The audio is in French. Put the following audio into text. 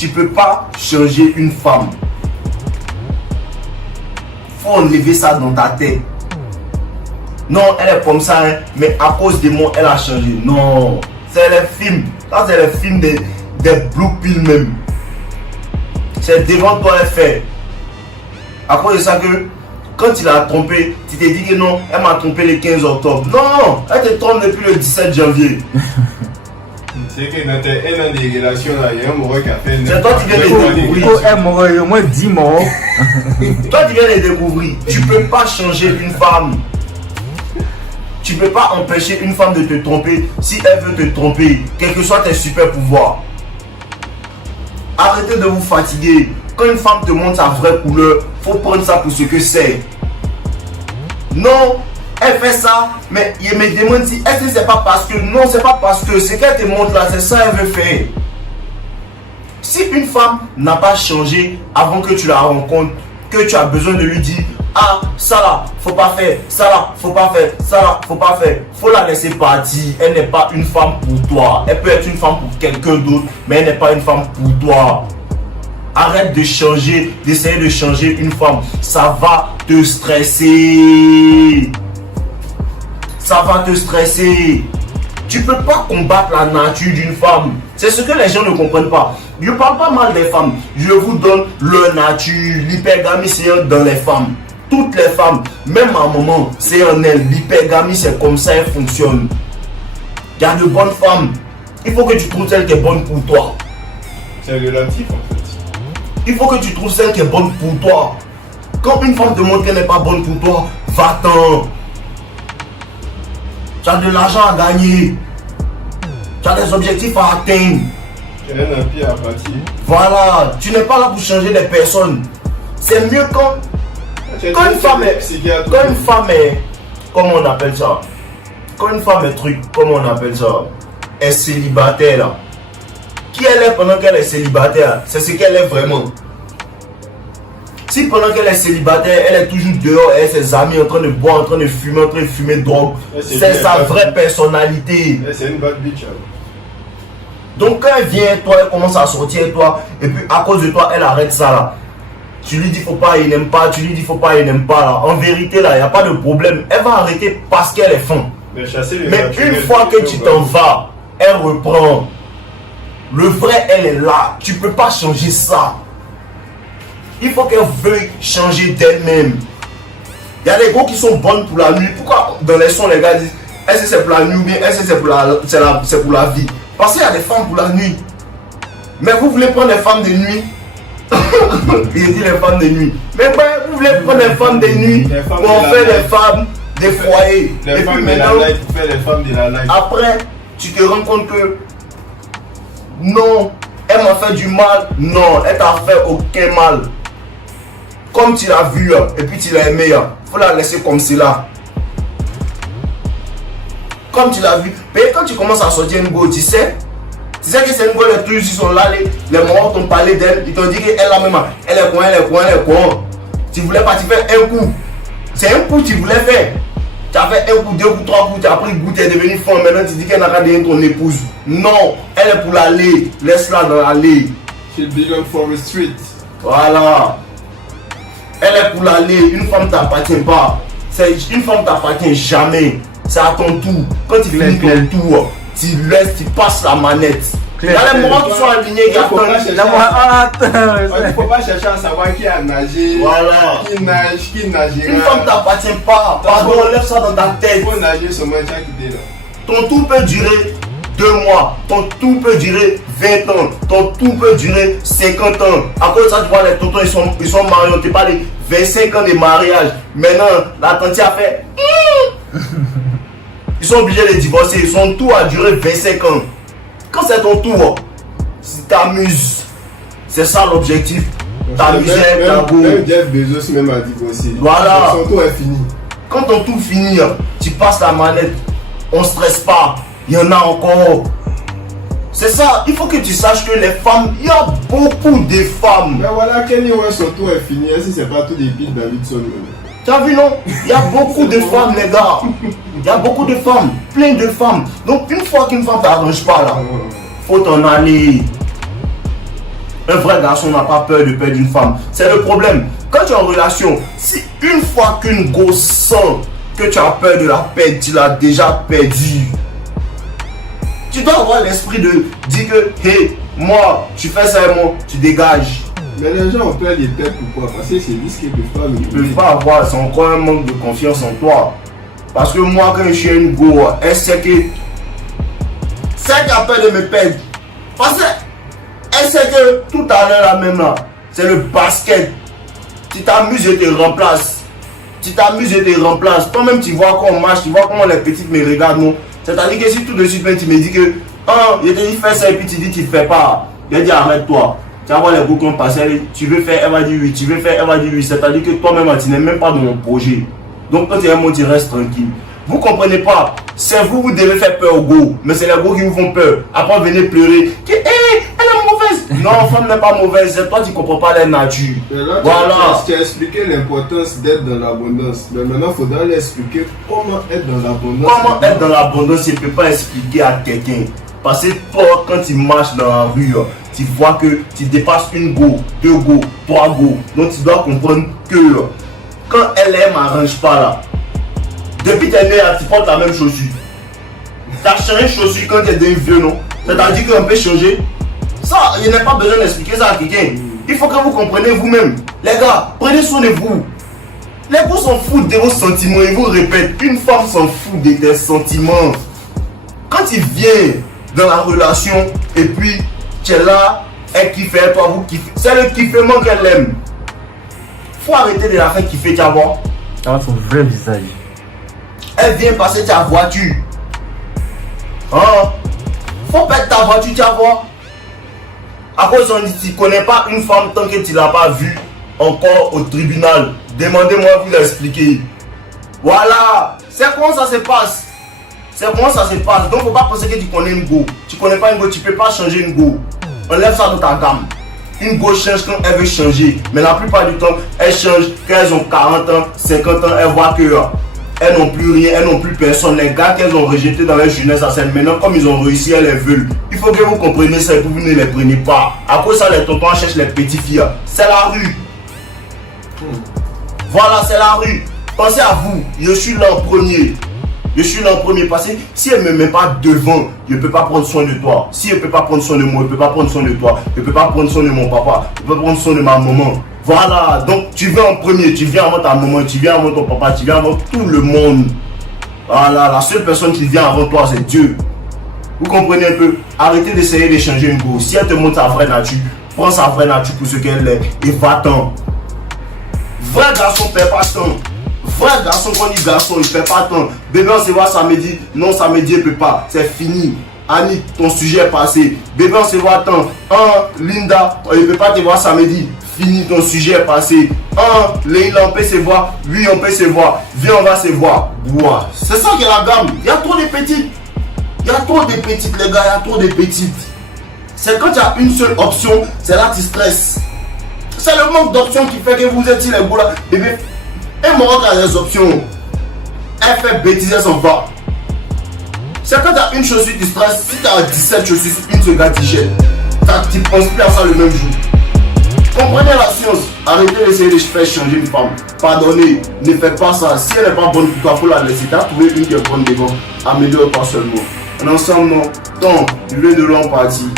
tu peux pas changer une femme. Faut enlever ça dans ta tête. Non, elle est comme ça, hein, mais à cause de moi, elle a changé. Non, c'est les films. Ça, c'est les films des blue pills même. C'est devant toi, elle fait. À cause de ça que, quand il a trompé, tu t'es dit que non, elle m'a trompé le 15 octobre. Non, elle te trompe depuis le 17 janvier. C'est que dans tes 1 an de relation, là, il y a un Maroc qui a fait. C'est toi qui viens de découvrir. Il faut un Maroc, au moins 10 morts. Toi qui viens de découvrir. Tu peux pas changer une femme. Tu peux pas empêcher une femme de te tromper si elle veut te tromper, quels que soient tes super pouvoirs. Arrêtez de vous fatiguer. Quand une femme te montre sa vraie couleur, faut prendre ça pour ce que c'est. Non, elle fait ça, mais il me demande si est-ce que c'est pas parce que non, c'est pas parce que ce qu'elle te montre là, c'est ça qu'elle veut faire. Si une femme n'a pas changé avant que tu la rencontres, que tu as besoin de lui dire ah, ça là, faut pas faire, ça là, faut pas faire, ça là, faut pas faire. Faut la laisser partir. Elle n'est pas une femme pour toi. Elle peut être une femme pour quelqu'un d'autre, mais elle n'est pas une femme pour toi. Arrête de changer, d'essayer de changer une femme. Ça va te stresser. Ça va te stresser. Tu peux pas combattre la nature d'une femme. C'est ce que les gens ne comprennent pas. Je parle pas mal des femmes. Je vous donne leur nature. L'hypergamie, c'est dans les femmes. Toutes les femmes, même à un moment, c'est en elles. L'hypergamie, c'est comme ça, elle fonctionne. Il y a de bonnes femmes. Il faut que tu trouves celle qui est bonne pour toi. C'est relatif en fait. Il faut que tu trouves celle qui est bonne pour toi. Quand une femme te montre qu'elle n'est pas bonne pour toi, va-t'en. Tu as de l'argent à gagner. Tu as des objectifs à atteindre. Tu as un empire à bâtir. Voilà, tu n'es pas là pour changer des personnes. C'est mieux quand une femme est, comment on appelle ça? Quand une femme est truc, comment on appelle ça? Est célibataire là. Qui elle est pendant qu'elle est célibataire, c'est ce qu'elle est vraiment. Si pendant qu'elle est célibataire, elle est toujours dehors avec ses amis en train de boire, en train de fumer drogue, c'est sa vraie personnalité. C'est une bad bitch. Donc quand elle vient, toi, elle commence à sortir toi, et puis à cause de toi, elle arrête ça là. Tu lui dis faut pas, il n'aime pas, tu lui dis faut pas, il n'aime pas là. En vérité là, il n'y a pas de problème. Elle va arrêter parce qu'elle est fin. Mais une fois que tu t'en vas, elle reprend. Le vrai, elle est là. Tu peux pas changer ça. Il faut qu'elle veuille changer d'elle-même. Il y a des gars qui sont bonnes pour la nuit. Pourquoi dans les sons, les gars disent est-ce que c'est pour la nuit ou bien est-ce que c'est pour la vie? Parce qu'il y a des femmes pour la nuit. Mais vous voulez prendre des femmes de nuit. Il dit les femmes de nuit. Mais ben, vous voulez prendre des femmes de nuit pour faire des femmes des foyers. Les femmes de la light pour faire les femmes de la light. Après, tu te rends compte que non, elle m'a fait du mal. Non, elle t'a fait aucun mal. Comme tu l'as vu et puis tu l'as aimé, faut la laisser comme cela. Comme tu l'as vu. Mais quand tu commences à sortir une go, tu sais que c'est une go, les trucs ils sont là, les morts t'ont parlé d'elle, ils t'ont dit qu'elle là même, elle est quoi. Tu voulais pas, tu fais un coup. C'est un coup que tu voulais faire. Tu as fait un coup, 2 coups, 3 coups, tu as pris le goût, tu es devenu femme, maintenant tu dis qu'elle n'a pas donné ton épouse. Non, elle est pour l'allée, laisse-la dans l'allée. She'll belong for the street. Voilà. Elle est pour l'allée, une femme ne t'appartient pas. Une femme ne t'appartient jamais. C'est à ton tour. Quand tu finis ton tour, tu laisses, tu passes la manette. Il y a les moments qui sont alignés, il ne faut pas chercher à savoir qui a nagé, voilà. Qui nage. Une femme ne t'appartient pas. Pardon, lève ça dans ta tête. Il faut nager seulement, tu as quitté là. Ton tour peut durer 2 mois, ton tour peut durer 20 ans, ton tour peut durer 50 ans. À cause de ça, tu vois, les tontons, ils sont mariés, on te parle de 25 ans de mariage. Maintenant, la tante a fait. Ils sont obligés de divorcer, son tour a duré 25 ans. Quand c'est ton tour, si t'amuses, c'est ça l'objectif. T'amuser, même Jeff Bezos même a divorcé. Voilà. Son tour est fini. Quand ton tour finit, tu passes la manette, on ne stresse pas. Il y en a encore. C'est ça, il faut que tu saches que les femmes, il y a beaucoup de femmes. Mais voilà, Kenny West, son tour est fini. Est-ce que c'est pas tous les piles Davidson? Tu as vu, non? Il y a beaucoup de femmes, les gars. Il y a beaucoup de femmes, plein de femmes. Donc, une fois qu'une femme ne t'arrange pas, là, faut t'en aller. Un vrai garçon n'a pas peur de perdre une femme. C'est le problème. Quand tu es en relation, si une fois qu'une go sent que tu as peur de la perdre, tu l'as déjà perdu. Tu dois avoir l'esprit de dire que, hey, moi, tu fais ça et moi, tu dégages. Mais les gens ont peur des têtes, pourquoi? Parce que c'est dit qu'ils ne peuvent pas Ils ne peuvent pas avoir, c'est encore un manque de confiance en toi. Parce que moi, quand je suis une go, elle sait que c'est qu'elle a peur de me perdre. Parce qu'elle sait que tout à l'heure, là même là, c'est le basket. Tu t'amuses, je te remplace. Tu t'amuses, je te remplace. Toi-même, tu vois comment on marche, tu vois comment les petites me regardent. Non? C'est-à-dire que si tout de suite, tu me dis que, je te dis fais ça et puis tu dis tu ne fais pas. Je dis arrête-toi. Tu vas voir les boucles qui ont passé, tu veux faire, elle va dire oui, tu veux faire, elle va dire oui. C'est-à-dire que toi-même, tu n'es même pas dans mon projet. Donc quand tu es un mot, tu restes tranquille. Vous ne comprenez pas. C'est vous, vous devez faire peur aux go. Mais c'est les go qui vous font peur. Après, venez pleurer. Que, hey, elle est mauvaise. Non, femme n'est pas mauvaise. C'est toi qui ne comprends pas la nature. Là, voilà. Tu as expliqué l'importance d'être dans l'abondance. Mais maintenant, il faudra lui expliquer comment être dans l'abondance. Comment être dans l'abondance, je ne peux pas expliquer à quelqu'un. Parce que toi, quand tu marches dans la rue, tu vois que tu dépasses une go, deux go, trois go. Donc tu dois comprendre que quand elle m'arrange pas là, depuis tes nez, tu portes la même chaussure. Tu as changé de chaussure quand tu es devenu vieux, non? C'est-à-dire qu'on peut changer. Ça, il n'y a pas besoin d'expliquer ça à quelqu'un. Il faut que vous compreniez vous-même. Les gars, prenez soin de vous. Les gars s'en foutent de vos sentiments. Ils vous répètent, une femme s'en fout de tes sentiments. Quand il vient dans la relation et puis tu es là, elle kiffe, toi vous kiffez. C'est le kiffement qu'elle aime. Faut arrêter de la faire kiffer, tu vas voir. Ça va son vrai visage. Elle vient passer ta voiture. Faut perdre ta voiture, tu vas voir. À cause on dit, tu ne connais pas une femme tant que tu ne l'as pas vue encore au tribunal. Demandez-moi vous l'expliquer. Voilà. C'est comment ça se passe. C'est comment ça se passe. Donc, faut pas penser que tu connais une go. Tu connais pas une go, tu peux pas changer une go. Enlève ça dans ta gamme. Une go change quand elle veut changer. Mais la plupart du temps, elle change quand elles ont 40 ans, 50 ans. Elles voient que elles n'ont plus rien, elles n'ont plus personne. Les gars qu'elles ont rejetés dans leur jeunesse, maintenant, comme ils ont réussi, elles les veulent. Il faut que vous compreniez ça et que vous ne les preniez pas. À cause de ça, les tontons cherchent les petits filles. C'est la rue. Voilà, c'est la rue. Pensez à vous. Je suis là en premier. Je suis là en premier parce que si elle ne me met pas devant, je ne peux pas prendre soin de toi. Si elle ne peut pas prendre soin de moi, je ne peux pas prendre soin de toi. Je ne peux pas prendre soin de mon papa. Je ne peux pas prendre soin de ma maman. Voilà, donc tu viens en premier, tu viens avant ta maman, tu viens avant ton papa, tu viens avant tout le monde. Voilà, la seule personne qui vient avant toi, c'est Dieu. Vous comprenez un peu? Arrêtez d'essayer de changer une go. Si elle te montre sa vraie nature, prends sa vraie nature pour ce qu'elle est et va-t'en. Vrai garçon ne perd pas de temps. Vrai garçon, quand on dit garçon, il ne fait pas tant. Bébé, on se voit samedi. Non, samedi, il ne peut pas. C'est fini. Annie, ton sujet est passé. Bébé, on se voit tant. Linda, il ne peut pas te voir samedi. Fini, ton sujet est passé. Leila, on peut se voir. Oui, on peut se voir. Viens, on va se voir. Wow. C'est ça qui est la gamme. Il y a trop de petites. Il y a trop de petites, les gars. Il y a trop de petites. C'est quand tu as une seule option, c'est là que tu stresses. C'est le manque d'options qui fait que vous êtes les gars là. Bébé, et moi, quand les options, elle fait bêtiser son va. C'est quand tu as une chaussure, tu stresses. Si tu as 17 chaussures, une seule gars, tu jettes. Tu ne penses plus à ça le même jour. Comprenez la science. Arrêtez d'essayer de faire changer une femme. Pardonnez, ne faites pas ça. Si elle n'est pas bonne pour toi, il faut la laisser. Tu as trouvé une qui est bonne devant. Améliore-toi seulement. En ensemble, non. Donc, le de l'homme parti.